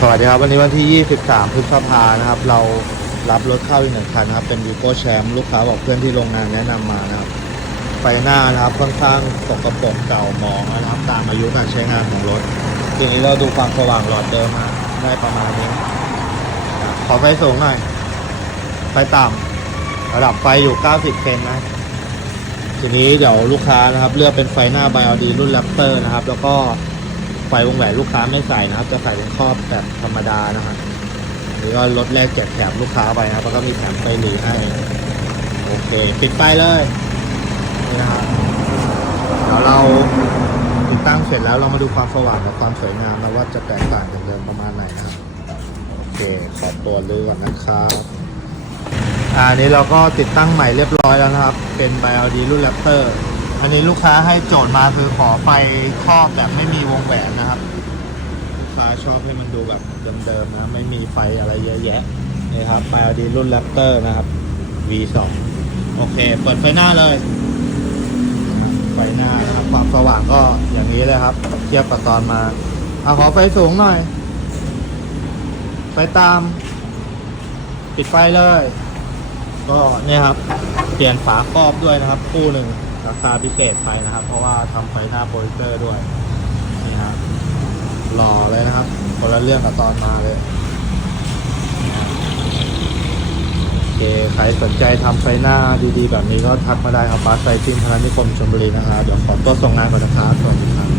สวัสดีครับ วันนี้วันที่ 23 พฤษภานะครับ เรารับรถเข้าอีกหนึ่งคันนะครับ เป็นวีโก้แชมป์ลูกค้าบอกเพื่อนที่โรงงานแนะนำมานะครับ ไฟหน้านะครับค่อนข้างสกปรกเก่ามองนะครับ ตามอายุการใช้งานของรถ ทีนี้เราดูความสว่างหลอดเดิมมาได้ประมาณนี้ ขอไฟสูงหน่อย ไฟต่ำระดับไฟอยู่ 90เซนนะ ทีนี้เดี๋ยวลูกค้านะครับ เลือกเป็นไฟหน้าไบอดีรุ่นแรปเตอร์นะครับ แล้วก็ ไฟวงแหวนลูกค้าไม่ใส่นะครับ จะใส่เป็นครอบแบบธรรมดานะครับหรือว่าลดแรกแจกแถมลูกค้าไปนะครับแล้วก็มีแถมไฟหลีให้ โอเค ปิดไฟเลยนี่นะครับเดี๋ยวเราติดตั้งเสร็จแล้วเรามาดูความสว่างกับความสวยงามนะว่าจะแตกต่างจากเดิมประมาณไหนนะครับโอเคขอตัวเลือนนะครับอันนี้เราก็ติดตั้งใหม่เรียบร้อยแล้วนะครับ เป็น BYD รุ่น Raptor อันนี้ลูกค้าให้โจทย์มาคือขอไฟครอบแบบไม่มีวงแหวนนะครับ ลูกค้าชอบให้มันดูแบบเดิมๆนะ ไม่มีไฟอะไรเยอะแยะนี่ครับ BYD รุ่น Raptor นะครับ V2 โอเค เปิดไฟหน้าเลยไฟหน้านะครับความสว่างก็อย่างนี้เลยครับ เทียบกับตอนมาเอาขอไฟสูงหน่อยไฟตาม ปิดไฟเลย ก็เนี่ยครับ เปลี่ยนฝาครอบด้วยนะครับคู่หนึ่ง ราคาพิเศษไปนะครับ เพราะว่าทำไฟหน้าโปรเจคเตอร์ด้วยนี่ฮะหล่อเลยนะครับคนละเรื่องกับตอนมาเลยโอเคใครสนใจทำไฟหน้าดีๆ แบบนี้ก็ทักมาได้ครับปาสไซซิ่งธนานิคมชลบุรีนะครับเดี๋ยวขอตัวส่งงานก่อนนะครับสวัสดีครับ